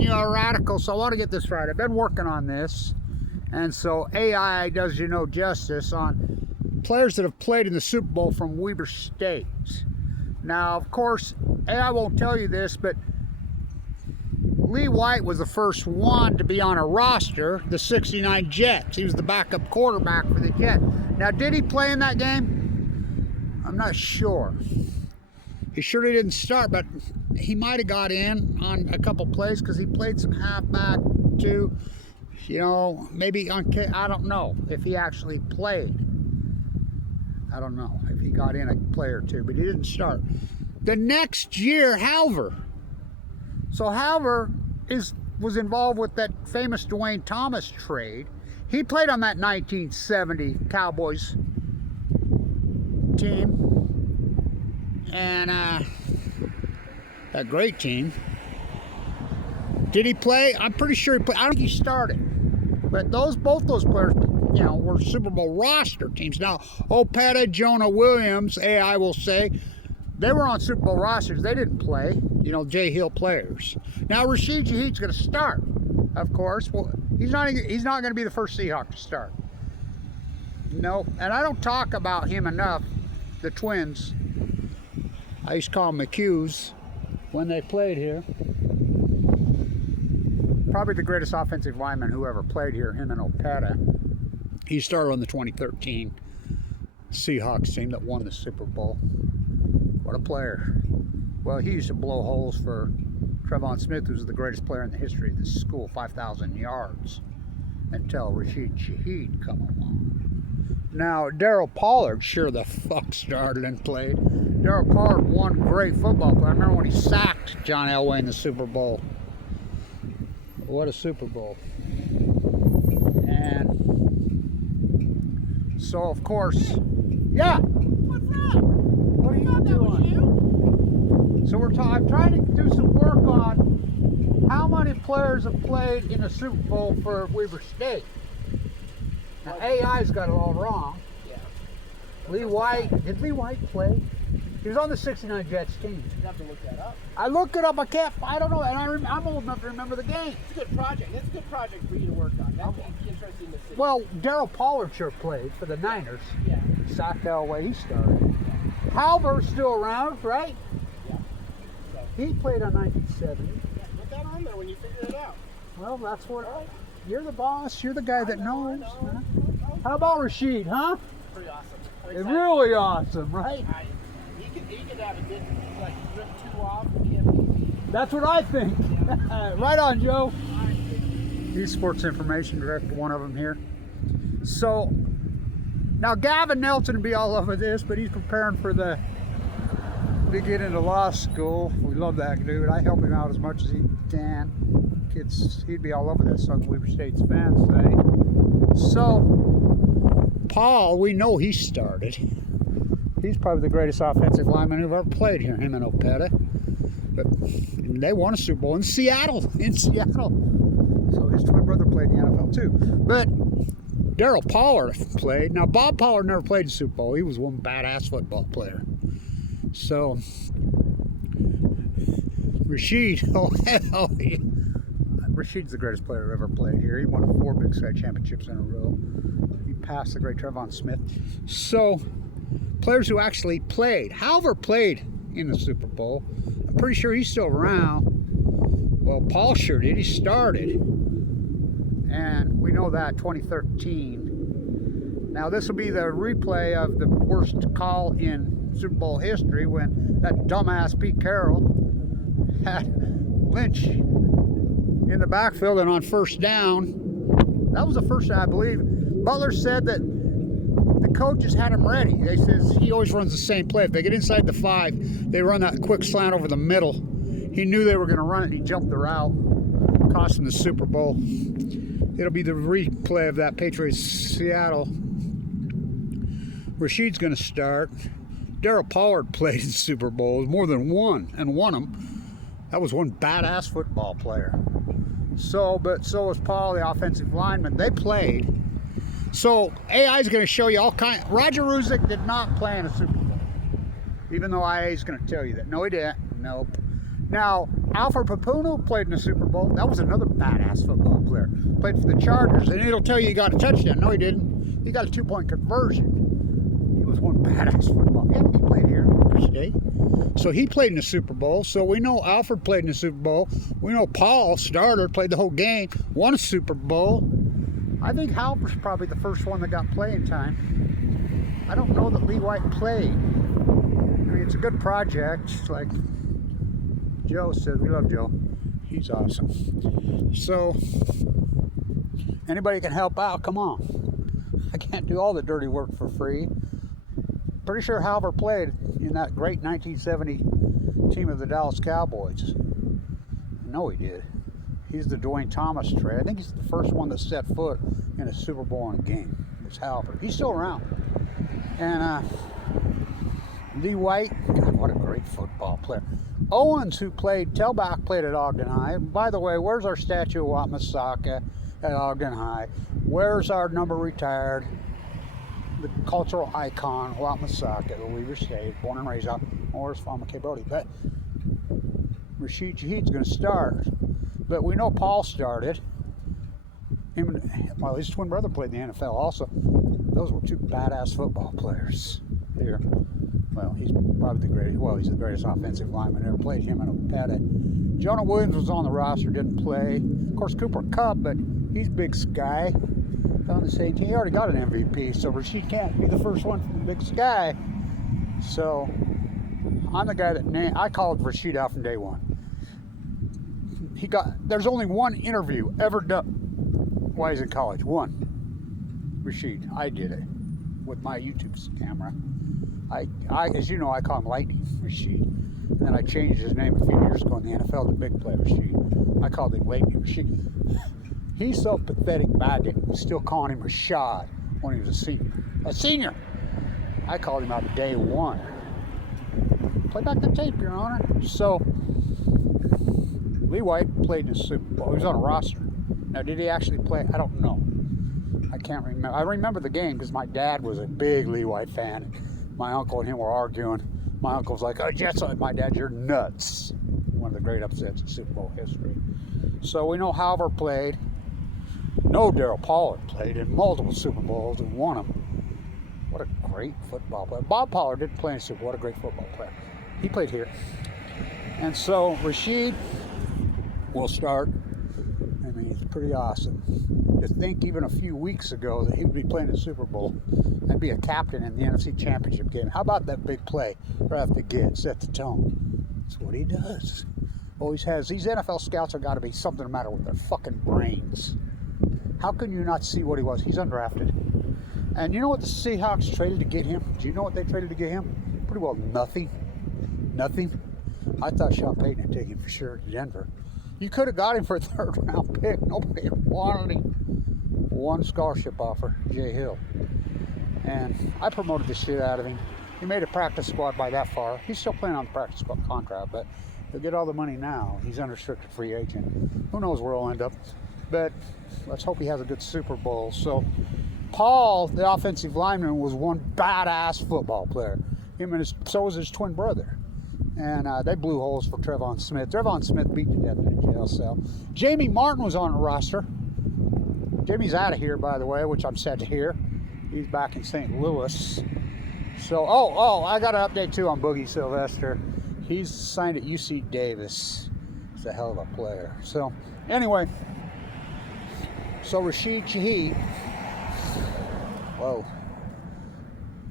and you are radical, so I want to get this right. I've been working on this, and so AI does you no justice on players that have played in the Super Bowl from Weber State. Now, of course, AI won't tell you this, but Lee White was the first one to be on a roster, the '69 Jets. He was the backup quarterback for the Jets. Now, did he play in that game? I'm not sure. He surely didn't start, but he might have got in on a couple plays because he played some halfback too. You know, maybe on, I don't know if he actually played. I don't know if he got in a play or two, but he didn't start. The next year, Halvor. So Halvor was involved with that famous Dwayne Thomas trade. He played on that 1970 Cowboys team. And that great team. Did he play? I'm pretty sure he played. I don't think he started. But both those players, you know, were Super Bowl roster teams. Now, Opeta, Jonah Williams, AI will say, they were on Super Bowl rosters. They didn't play. You know, Jay Hill players. Now, Rashid Shaheed's going to start, of course. Well, he's not going to be the first Seahawk to start. No, and I don't talk about him enough. The twins. I used to call them McHughes when they played here. Probably the greatest offensive lineman who ever played here, him and Opeta. He started on the 2013 Seahawks team that won the Super Bowl. What a player. Well, he used to blow holes for Trevon Smith, who's the greatest player in the history of this school, 5,000 yards, until Rashid Shaheed come along. Now, Darryl Pollard sure the fuck started and played. Darryl Pollard, one great football player. I remember when he sacked John Elway in the Super Bowl. What a Super Bowl. And so, of course, yeah. What's up? What are you doing? So I'm trying to do some work on how many players have played in the Super Bowl for Weber State. Now, AI's got it all wrong. Yeah. Lee White, did Lee White play? He was on the '69 Jets team. You have to look that up. I looked it up. I don't know. And I'm old enough to remember the game. It's a good project. That's a good project for you to work on. That'd be interesting to see. Well, Darryl Pollard sure played for the Niners. Yeah. Sacked Elway. He started. Halvor's still around, right? Yeah. So, He played on 1970. yeah, put that on there when you figure it out. Well, that's what. You're the boss. You're the guy that knows. I Huh? know. How about Rashid, huh? Pretty awesome. It's really awesome, right? He could have a good, like, rip two off. Can't That's what I think. Yeah. Right on, Joe. be. He's sports information director, one of them here. So, now Gavin Nelson will be all over this, but he's preparing for to get into law school. We love that dude. I help him out as much as he can. He'd be all over this, Southern Weber State's fans say. So, Paul, we know he started. He's probably the greatest offensive lineman who've ever played here, him and Opeta. But they won a Super Bowl in Seattle. So his twin brother played in the NFL too. But Darryl Pollard played. Now, Bob Pollard never played in Super Bowl. He was one badass football player. So, Rashid, oh hell yeah. Rashid's the greatest player who ever played here. He won 4 Big Sky championships in a row. He passed the great Trevon Smith. So, players who actually played. Halvor played in the Super Bowl. I'm pretty sure he's still around. Well, Paul sure did. He started. And we know that, 2013. Now, this will be the replay of the worst call in Super Bowl history when that dumbass Pete Carroll had Lynch in the backfield and on first down. That was the first time, I believe. Butler said that the coaches had him ready. They says he always runs the same play. If they get inside the 5, they run that quick slant over the middle. He knew they were going to run it, and he jumped the route. Cost him the Super Bowl. It'll be the replay of that Patriots-Seattle. Rashid's going to start. Darryl Pollard played in Super Bowls, more than one, and won them. That was one badass football player. But so was Paul, the offensive lineman. They played. So AI is going to show you all kinds. Roger Ruzick did not play in a Super Bowl, even though IA is going to tell you that. No, he didn't. Nope. Now, Alfred Pupunu played in the Super Bowl. That was another badass football player. Played for the Chargers, and it'll tell you he got a touchdown. No, he didn't. He got a 2-point conversion. He was one badass football. Yeah, he played here today. So he played in the Super Bowl. So we know Alfred played in the Super Bowl. We know Paul started, played the whole game, won a Super Bowl. I think Halvor's probably the first one that got playing time. I don't know that Lee White played. I mean, it's a good project. Like Joe said, we love Joe. He's awesome. So, anybody can help out, come on. I can't do all the dirty work for free. Pretty sure Halvor played in that great 1970 team of the Dallas Cowboys. No, he did. He's the Dwayne Thomas trade. I think he's the first one that set foot in a Super Bowl in a game. It's Halvor. He's still around. And Lee White, God, what a great football player. Owens, who played tailback, played at Ogden High. By the way, where's our statue of Watmasaka at Ogden High? Where's our number retired, the cultural icon, Watmasaka, the Weaver State, born and raised out in Morris Farm, Brody. But Rashid Shaheed's going to start. But we know Paul started. Well, his twin brother played in the NFL also. Those were two badass football players here. Well, he's probably the greatest. Well, he's the greatest offensive lineman ever played. Him and Opeta. Jonah Williams was on the roster, didn't play. Of course, Cooper Kupp, but he's Big Sky on the same team. He already got an MVP, so Rashid can't be the first one from Big Sky. So I'm the guy that I called Rashid out from day one. There's only one interview ever done while he's in college. One. Rashid. I did it with my YouTube camera. As you know, I call him Lightning Rashid. And then I changed his name a few years ago in the NFL to Big Play Rashid. I called him Lightning Rashid. He's so pathetic bad that we're still calling him Rashad when he was a senior. A senior! I called him out day one. Play back the tape, Your Honor. So, Lee White played in the Super Bowl. He was on a roster. Now, did he actually play? I don't know. I can't remember. I remember the game because my dad was a big Lee White fan. My uncle and him were arguing. My uncle's like, "Oh, Jets!" My dad, "You're nuts." One of the great upsets in Super Bowl history. So we know Halvor played. No, Darryl Pollard played in multiple Super Bowls and won them. What a great football player. Bob Pollard didn't play in Super Bowl. What a great football player. He played here. And so Rashid will start. I mean, it's pretty awesome. To think even a few weeks ago that he would be playing the Super Bowl and be a captain in the NFC Championship game. How about that big play right off the get, set the tone? That's what he does. Always has. These NFL scouts have got to be something the matter with their fucking brains. How can you not see what he was? He's undrafted. And you know what the Seahawks traded to get him? Do you know what they traded to get him? Pretty well nothing. Nothing. I thought Sean Payton would take him for sure to Denver. You could have got him for a third-round pick. Nobody wanted him. One scholarship offer, Jay Hill. And I promoted the shit out of him. He made a practice squad by that far. He's still playing on the practice squad contract, but he'll get all the money now. He's unrestricted free agent. Who knows where he'll end up. But let's hope he has a good Super Bowl. So Paul, the offensive lineman, was one badass football player. So was his twin brother. And they blew holes for Trevon Smith. Trevon Smith beat to death in a jail cell. Jamie Martin was on the roster. Jamie's out of here, by the way, which I'm sad to hear. He's back in St. Louis. So, I got an update too on Boogie Sylvester. He's signed at UC Davis. He's a hell of a player. So, anyway, so Rashid Shaheed, whoa,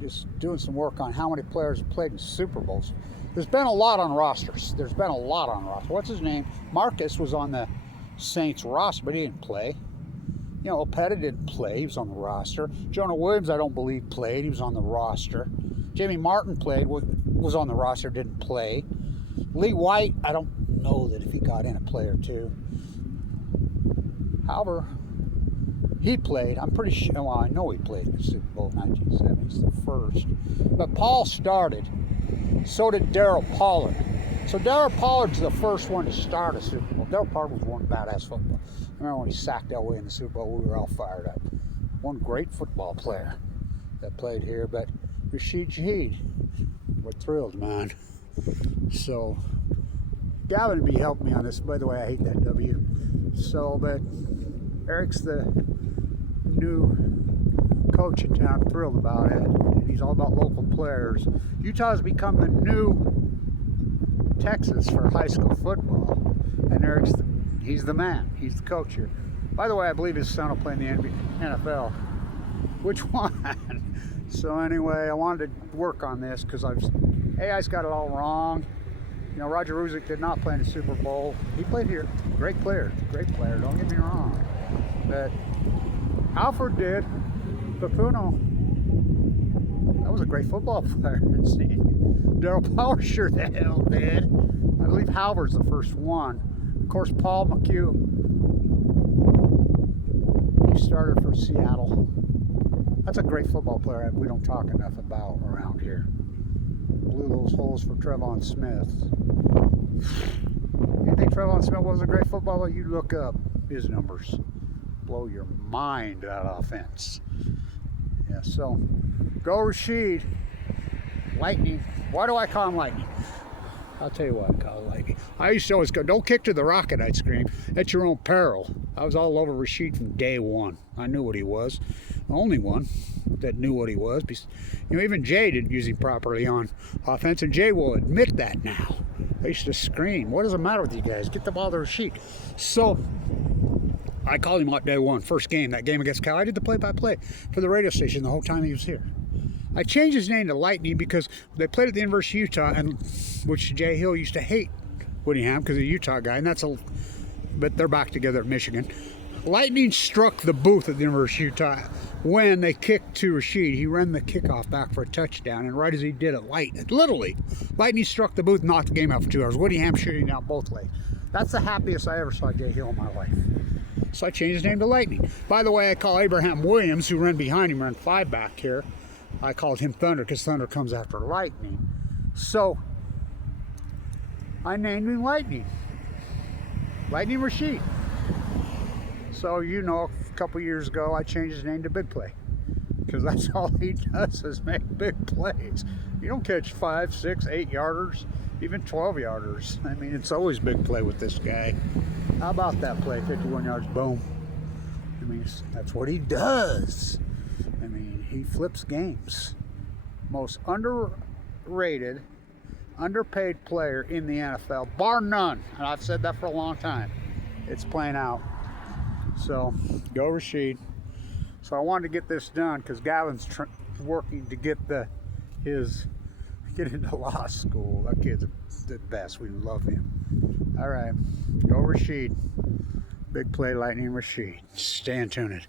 just doing some work on how many players have played in Super Bowls. There's been a lot on rosters. What's his name? Marcus was on the Saints roster, but he didn't play. You know, Opeta didn't play. He was on the roster. Jonah Williams, I don't believe, played. He was on the roster. Jamie Martin played, was on the roster, didn't play. Lee White, I don't know that if he got in a play or two. However, he played. I'm pretty sure, well, I know he played in the Super Bowl 1970. He's the first. But Paul started. So did Darryl Pollard. So Darryl Pollard's the first one to start a Super Bowl. Darryl Pollard was one badass football. I remember when he sacked Elway in the Super Bowl, we were all fired up. One great football player that played here, but Rashid Shaheed, we're thrilled, man. So, Gavin would be helping me on this. By the way, I hate that W. So, but Eric's the new coach in town, thrilled about it. And he's all about local players. Utah's become the new Texas for high school football. And he's the man. He's the coach here. By the way, I believe his son will play in the NFL. Which one? So anyway, I wanted to work on this because AI's got it all wrong. You know, Roger Ruzick did not play in the Super Bowl. He played here. Great player, don't get me wrong. But Alfred did. Pupunu, that was a great football player. Darryl Pollard sure the hell did. I believe Halvor's the first one. Of course, Paul McHugh, he started for Seattle. That's a great football player we don't talk enough about around here. Blew those holes for Trevon Smith. You think Trevon Smith was a great footballer? You look up his numbers. Blow your mind, that offense. Yeah, so go Rashid. Lightning. Why do I call him Lightning? I'll tell you what I call it Lightning. I used to always go, don't kick to the rocket, I'd scream. At your own peril. I was all over Rashid from day one. I knew what he was. The only one that knew what he was. You know, even Jay didn't use him properly on offense, and Jay will admit that now. I used to scream, what is the matter with you guys? Get the ball to Rashid. So I called him out day one, first game, that game against Cal. I did the play-by-play for the radio station the whole time he was here. I changed his name to Lightning because they played at the University of Utah, and which Jay Hill used to hate Whittingham because he's a Utah guy, and but they're back together at Michigan. Lightning struck the booth at the University of Utah when they kicked to Rashid. He ran the kickoff back for a touchdown, and right as he did it, literally, Lightning struck the booth, knocked the game out for 2 hours. Whittingham shooting down both legs. That's the happiest I ever saw Jay Hill in my life. So I changed his name to Lightning. By the way, I call Abraham Williams, who ran behind him, ran 5 back here. I called him Thunder because Thunder comes after Lightning. So I named him Lightning. Lightning Rashid. So, you know, a couple years ago, I changed his name to Big Play. Because that's all he does is make big plays. You don't catch 5, 6, 8 yarders, even 12 yarders. I mean, it's always big play with this guy. How about that play? 51 yards, boom. I mean, that's what he does. I mean, he flips games. Most underrated, underpaid player in the NFL, bar none. And I've said that for a long time. It's playing out. So, go Rashid. So I wanted to get this done because Gavin's working to get into law school. That kid's the best. We love him. All right, go Rashid. Big Play Lightning Rashid. Stay tuned.